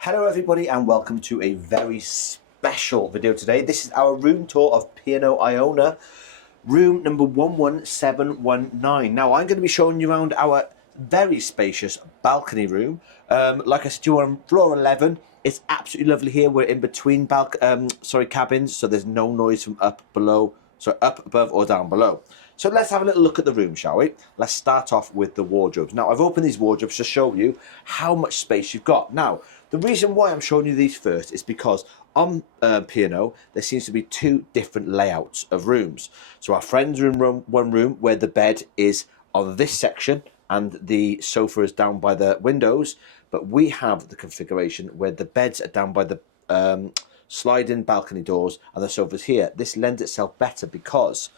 Hello everybody and welcome to a very special video today. This is our room tour of P&O Iona, room number 11719. Now I'm going to be showing you around our very spacious balcony room. Like I said, you're on floor 11. It's absolutely lovely here. We're in between cabins, so there's no noise from up above or down below. So let's have a little look at the room, shall we? Let's start off with the wardrobes. Now, I've opened these wardrobes to show you how much space you've got. Now, the reason why I'm showing you these first is because on P&O, there seems to be two different layouts of rooms. So our friend's room, one room where the bed is on this section and the sofa is down by the windows, but we have the configuration where the beds are down by the slide-in balcony doors and the sofa's here. This lends itself better because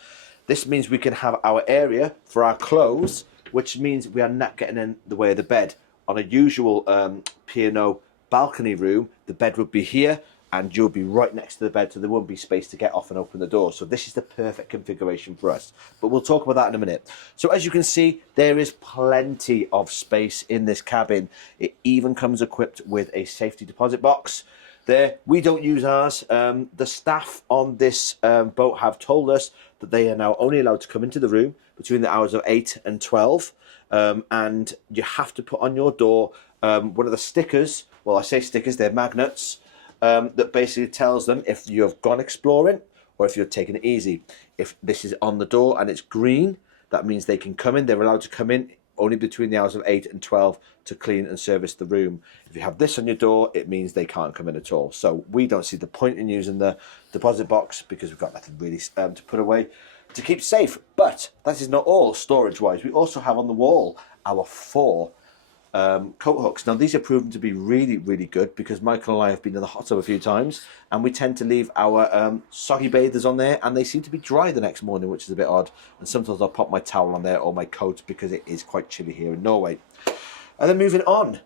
this means we can have our area for our clothes, which means we are not getting in the way of the bed. On a usual P&O balcony room, the bed would be here and you'll be right next to the bed, so there won't be space to get off and open the door. So this is the perfect configuration for us. But we'll talk about that in a minute. So as you can see, there is plenty of space in this cabin. It even comes equipped with a safety deposit box. There, we don't use ours. The staff on this boat have told us that they are now only allowed to come into the room between the hours of 8 and 12. And you have to put on your door one of the stickers. Well, I say stickers, they're magnets. That basically tells them if you have gone exploring or if you're taking it easy. If this is on the door and it's green, that means they can come in. They're allowed to come in only between the hours of 8 and 12 to clean and service the room. If you have this on your door, it means they can't come in at all. So we don't see the point in using the deposit box because we've got nothing really to put away to keep safe. But that is not all storage-wise. We also have on the wall our 4 coat hooks. Now these are proven to be really, really good because Michael and I have been in the hot tub a few times and we tend to leave our soggy bathers on there and they seem to be dry the next morning, which is a bit odd. And sometimes I'll pop my towel on there or my coat because it is quite chilly here in Norway. And then moving on,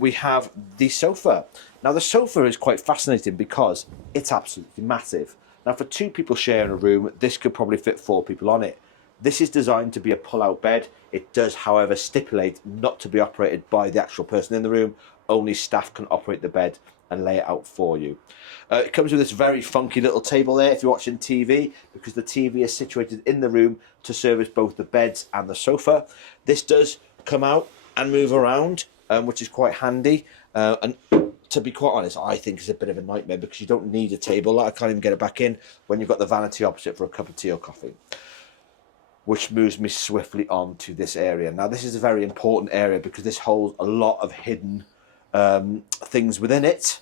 we have the sofa. Now the sofa is quite fascinating because it's absolutely massive. Now for 2 people sharing a room, this could probably fit 4 people on it. This is designed to be a pull-out bed. It does, however, stipulate not to be operated by the actual person in the room. Only staff can operate the bed and lay it out for you. It comes with this very funky little table there if you're watching TV, because the TV is situated in the room to service both the beds and the sofa. This does come out and move around, which is quite handy. And to be quite honest, I think it's a bit of a nightmare because you don't need a table. I can't even get it back in when you've got the vanity opposite for a cup of tea or coffee. Which moves me swiftly on to this area. Now this is a very important area because this holds a lot of hidden things within it.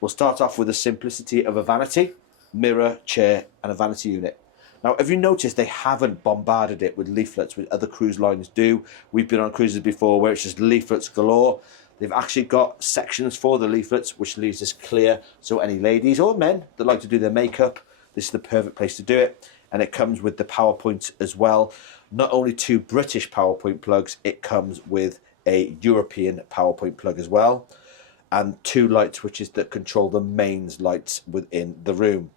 We'll start off with the simplicity of a vanity, mirror, chair and a vanity unit. Now have you noticed they haven't bombarded it with leaflets which other cruise lines do? We've been on cruises before where it's just leaflets galore. They've actually got sections for the leaflets which leaves this clear, so any ladies or men that like to do their makeup, this is the perfect place to do it. And it comes with the PowerPoint as well. Not only 2 British PowerPoint plugs, it comes with a European PowerPoint plug as well. And 2 light switches that control the mains lights within the room.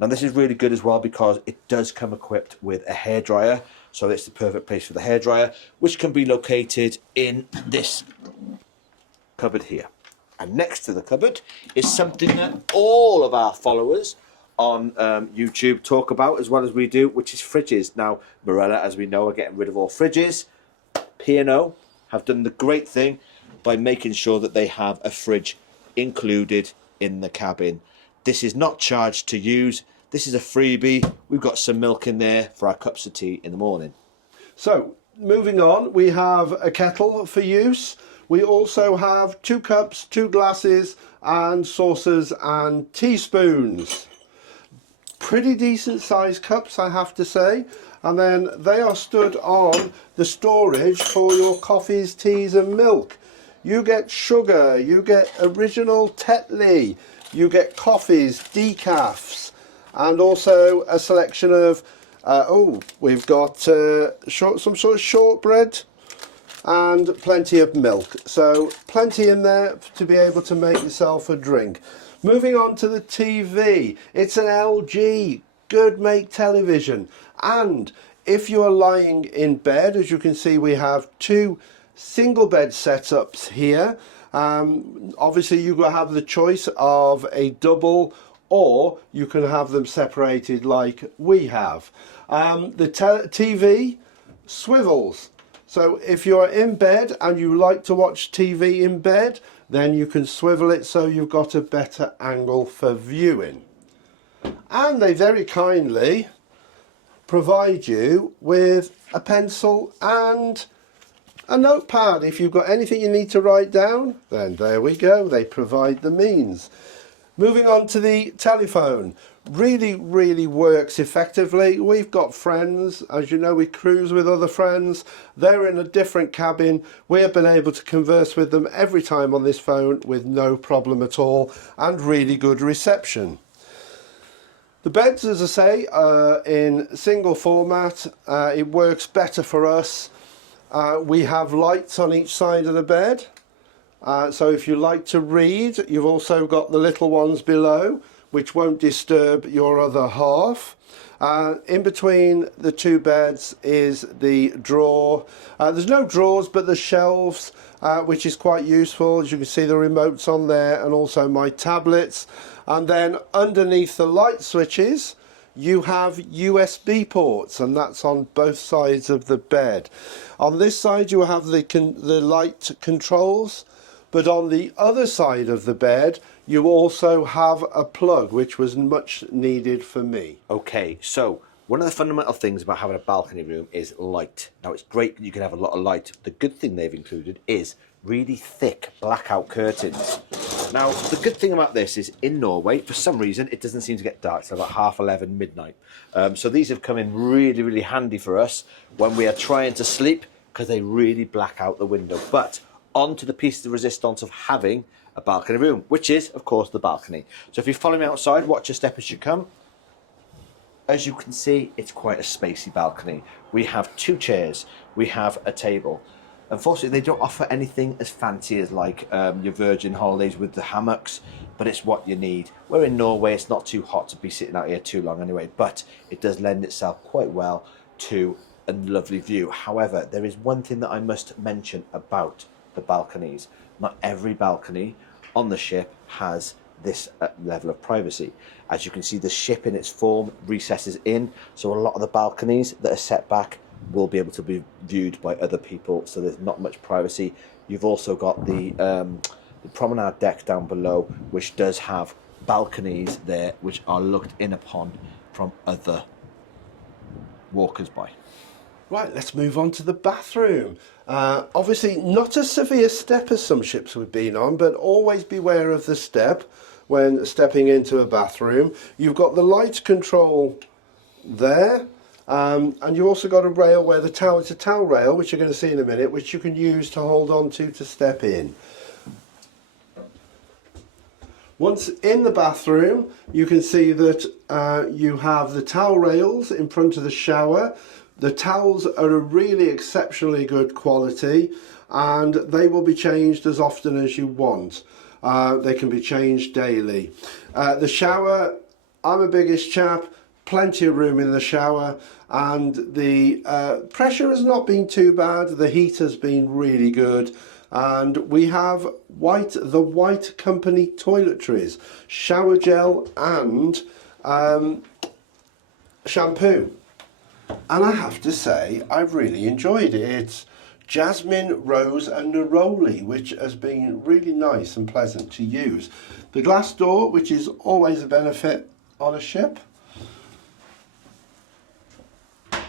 Now this is really good as well because it does come equipped with a hairdryer. So it's the perfect place for the hairdryer, which can be located in this cupboard here. And next to the cupboard is something that all of our followers on YouTube talk about as well as we do, which is fridges. Now Marella, as we know, are getting rid of all fridges. P&O have done the great thing by making sure that they have a fridge included in the cabin. This is not charged to use. This is a freebie. We've got some milk in there for our cups of tea in the morning. So moving on, we have a kettle for use. We also have 2 cups, 2 glasses and saucers and teaspoons. Pretty decent sized cups, I have to say, and then they are stood on the storage for your coffees, teas and milk. You get sugar, you get original Tetley, you get coffees, decafs, and also a selection of we've got some sort of shortbread and plenty of milk, so plenty in there to be able to make yourself a drink. Moving on to the TV, it's an LG, good make television, and if you are lying in bed, as you can see, we have 2 single bed setups here, Obviously you have the choice of a double, or you can have them separated like we have. The TV swivels. So if you're in bed and you like to watch TV in bed, then you can swivel it so you've got a better angle for viewing. And they very kindly provide you with a pencil and a notepad. If you've got anything you need to write down, then there we go, they provide the means. Moving on to the telephone, really works effectively. We've got friends, as you know, we cruise with other friends. They're in a different cabin. We have been able to converse with them every time on this phone with no problem at all, and really good reception. The beds, as I say, are in single format. It works better for us. We have lights on each side of the bed. So if you like to read, you've also got the little ones below, which won't disturb your other half. In between the two beds is the drawer. There's no drawers, but the shelves, which is quite useful. As you can see, the remotes on there, and also my tablets. And then underneath the light switches, you have USB ports, and that's on both sides of the bed. On this side, you have the light controls. But on the other side of the bed, you also have a plug, which was much needed for me. Okay, so one of the fundamental things about having a balcony room is light. Now, it's great that you can have a lot of light. The good thing they've included is really thick blackout curtains. Now, the good thing about this is in Norway, for some reason, it doesn't seem to get dark till about 11:30, midnight. So these have come in really handy for us when we are trying to sleep, because they really black out the window. But on to the piece de resistance of having a balcony room, which is, of course, the balcony. So if you follow me outside, watch your step as you come. As you can see, it's quite a spacey balcony. We have 2 chairs, we have a table. Unfortunately, they don't offer anything as fancy as like your Virgin holidays with the hammocks, but it's what you need. We're in Norway, it's not too hot to be sitting out here too long anyway, but it does lend itself quite well to a lovely view. However, there is one thing that I must mention about the balconies. Not every balcony on the ship has this level of privacy. As you can see, the ship in its form recesses in, so a lot of the balconies that are set back will be able to be viewed by other people, so there's not much privacy. You've also got the promenade deck down below, which does have balconies there which are looked in upon from other walkers by. Right, let's move on to the bathroom. Obviously not a severe step as some ships we've been on, but always beware of the step when stepping into a bathroom. You've got the light control there, and you've also got a rail where it's a towel rail, which you're going to see in a minute, which you can use to hold on to step in. Once in the bathroom, you can see that you have the towel rails in front of the shower. The towels are a really exceptionally good quality, and they will be changed as often as you want. They can be changed daily. The shower, I'm a biggish chap, plenty of room in the shower, and the pressure has not been too bad. The heat has been really good, and we have the White Company toiletries, shower gel and shampoo. And I have to say, I've really enjoyed it. It's jasmine, rose and neroli, which has been really nice and pleasant to use. The glass door, which is always a benefit on a ship.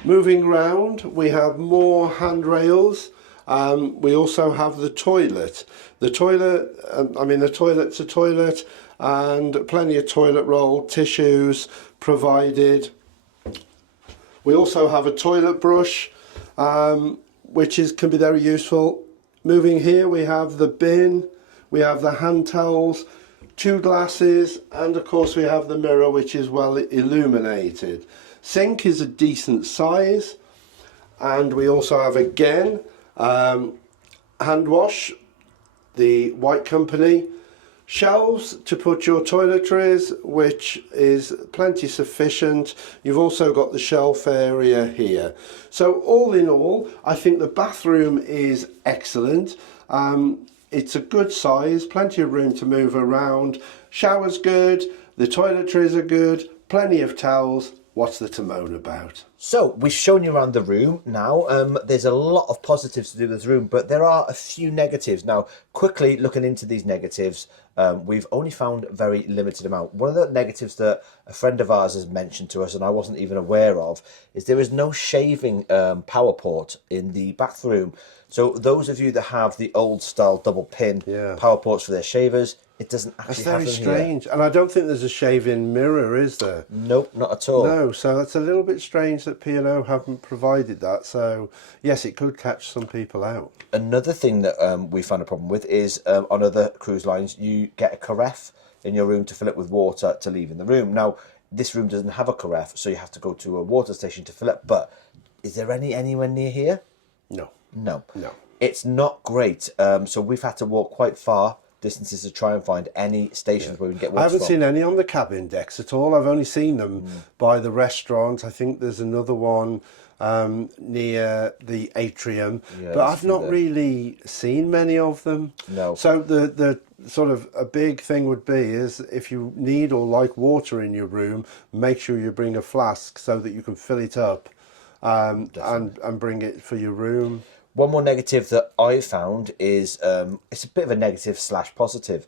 Moving round, we have more handrails. We also have the toilet. The toilet's a toilet, and plenty of toilet roll, tissues provided. We also have a toilet brush, which can be very useful. Moving here, we have the bin, we have the hand towels, 2 glasses, and of course we have the mirror, which is well illuminated. Sink is a decent size, and we also have again hand wash, the White Company. Shelves to put your toiletries, which is plenty sufficient. You've also got the shelf area here. So all in all, I think the bathroom is excellent. it's a good size, plenty of room to move around. Shower's good, the toiletries are good, plenty of towels. What's there to moan about? So we've shown you around the room now. There's a lot of positives to do with this room, but there are a few negatives. Now, quickly looking into these negatives, we've only found a very limited amount. One of the negatives that a friend of ours has mentioned to us, and I wasn't even aware of, is there is no shaving power port in the bathroom. So those of you that have the old style double pin power ports for their shavers, it doesn't actually have them here. That's very strange. And I don't think there's a shaving mirror, is there? Nope, not at all. No, so that's a little bit strange that P&O haven't provided that. So, yes, it could catch some people out. Another thing that we found a problem with is on other cruise lines, you get a carafe in your room to fill it with water to leave in the room. Now, this room doesn't have a carafe, so you have to go to a water station to fill it. But is there anywhere near here? No. No. No. It's not great. So we've had to walk quite far distances to try and find any stations where we can get water. I haven't from. seen any on the cabin decks at all. I've only seen them by the restaurant. I think there's another one near the atrium, but I've not really seen many of them. No. So the sort of a big thing would be is if you need or like water in your room, make sure you bring a flask so that you can fill it up and bring it for your room. One more negative that I found is it's a bit of a negative / positive.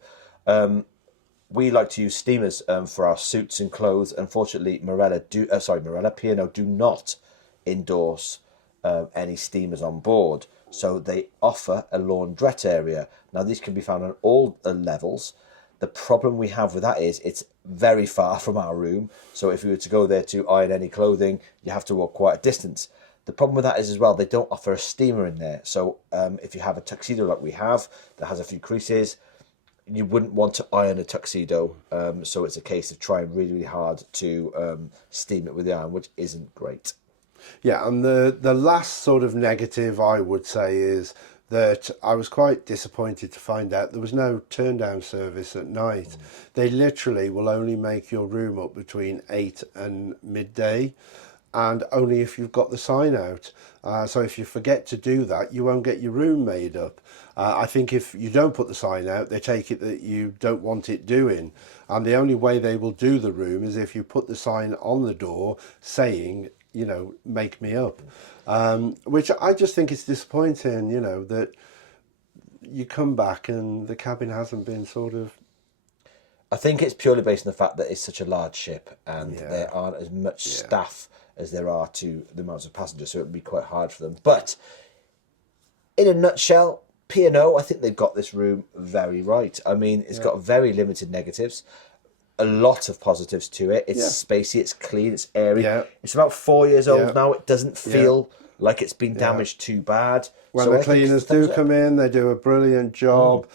We like to use steamers for our suits and clothes. Unfortunately, P&O do not endorse any steamers on board. So they offer a laundrette area. Now, these can be found on all levels. The problem we have with that is it's very far from our room. So if we were to go there to iron any clothing, you have to walk quite a distance. The problem with that is as well, they don't offer a steamer in there. So if you have a tuxedo like we have, that has a few creases, you wouldn't want to iron a tuxedo. So it's a case of trying really, really hard to steam it with the iron, which isn't great. Yeah, and the last sort of negative I would say is that I was quite disappointed to find out there was no turn down service at night. They literally will only make your room up between 8 and midday, and only if you've got the sign out. So if you forget to do that, you won't get your room made up. I think if you don't put the sign out, they take it that you don't want it doing. And the only way they will do the room is if you put the sign on the door saying, you know, make me up. Which I just think is disappointing, you know, that you come back and the cabin hasn't been sort of... I think it's purely based on the fact that it's such a large ship and there aren't as much staff as there are to the amounts of passengers, so it would be quite hard for them. But in a nutshell, P&O, I think they've got this room very right. I mean, it's got very limited negatives, a lot of positives to it. It's spacey, it's clean, it's airy. It's about 4 years old now. It doesn't feel like it's been damaged too bad. When the cleaners do come in, they do a brilliant job.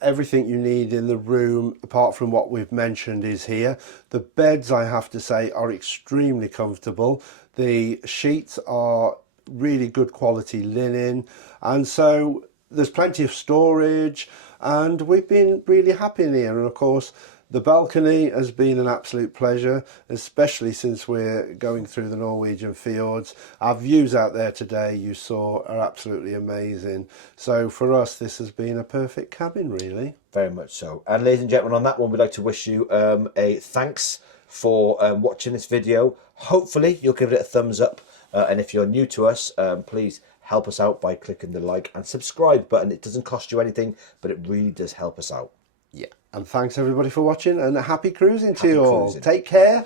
Everything you need in the room, apart from what we've mentioned, is here. The beds, I have to say, are extremely comfortable. The sheets are really good quality linen. And so there's plenty of storage. And we've been really happy in here. And of course, the balcony has been an absolute pleasure, especially since we're going through the Norwegian fjords. Our views out there today, you saw, are absolutely amazing. So for us, this has been a perfect cabin, really. Very much so. And ladies and gentlemen, on that one, we'd like to wish you a thanks for watching this video. Hopefully, you'll give it a thumbs up. And if you're new to us, please help us out by clicking the like and subscribe button. It doesn't cost you anything, but it really does help us out. Yeah. And thanks everybody for watching, and happy cruising to you all. Take care.